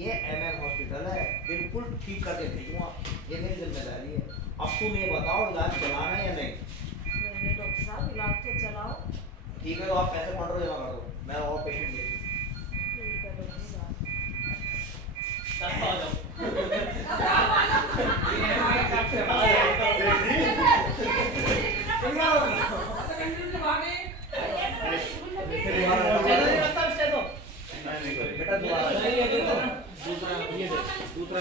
ये MM hospital है, बिल्कुल ठीक करके भेजूंगा, ये मेरी जिम्मेदारी है। अब तुम ये बताओ इलाज चलाना है या नहीं? नहीं डॉक्टर साहब, इलाज तो चलाओ। ठीक है, तो आप पैसे 15 जमा कर दो, मैं और पेशेंट देखूँ। ठीक है डॉक्टर साहब। बेटा दूसरा ये दे, दूसरा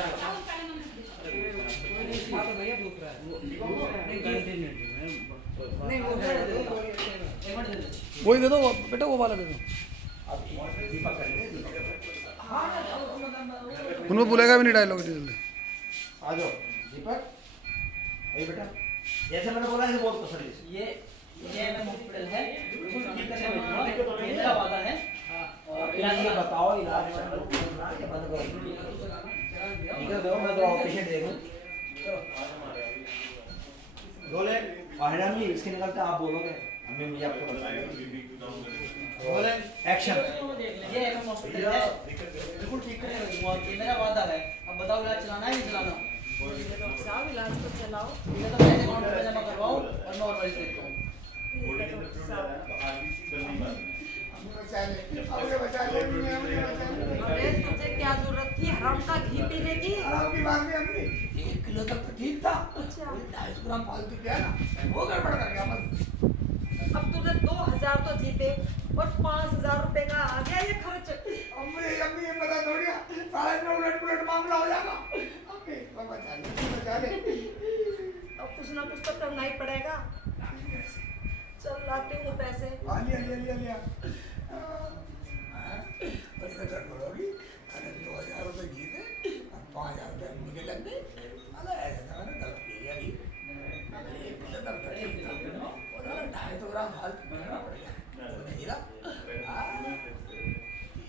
वही दे दो बेटा, वो वाला दे दो। दीपक करेंगे, उनमें बोलेगा भी नहीं डायलॉग जल्दी। आ जाओ दीपक, अरे बेटा जैसे मैंने बोला ऐसे बोल तो सर। ये एमएम हॉस्पिटल है, बिल्कुल ठीक करके भेजूंगा, ये मेरा वादा है। और इलाज ये बताओ, इलाज चालू करना है या बंद करो? ठीक है, दो मैं तो पेशेंट देखूं। बोले आहिराम जी इसके निकलते आप बोलोगे, हमें मुझे आपको बताइए। बोले एक्शन। ये एमएम हॉस्पिटल है, बिल्कुल ठीक करके भेजूंगा, ये मेरा वादा है। अब बताओ इलाज चलाना है नहीं चलाना? डॉक्टर साहब इलाज तो चलाओ। ठीक है, तो पैसे अकाउंट में जमा करवाओ और मैं और मरीज देखता हूँ। ठीक है डॉक्टर साहब। अरे तुझे क्या जरूरत थी हराम का घी पीने की? आराम की बात नहीं अम्मी, 1 किलो तक तो ठीक था। अच्छा। 250 ग्राम फालतू क्या ना, वो गड़बड़ कर गया बस। अब तुझे 2000 तो जीते और 5000 रुपए का आ गया ये खर्च। अम्मी अम्मी ये पता थोड़ी है, सारे में उलट पुलट मामला हो जाएगा। अम्मी बचा ले। अब कुछ ना कुछ तो करना ही पड़ेगा। चल लाती हूँ पैसे। लिया। बड़ी गड़बड़ होगी, अरे 2000 रुपये जीते और 5000 रुपये मुझे लग गए। अरे ऐसा था मैंने गलत किया अभी। 1 किलो तक तो ठीक था, और 250 ग्राम फालतू महंगा पड़ गया। वो नहीं रहा।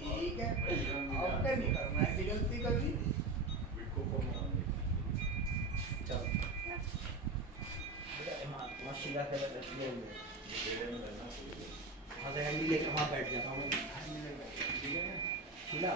ठीक है, अब क्या नहीं करना है, गलती कभी। चलो माशाल्लाह से ये वहाँ से हैंडी लेकर वहाँ बैठ जाता हूँ। शीला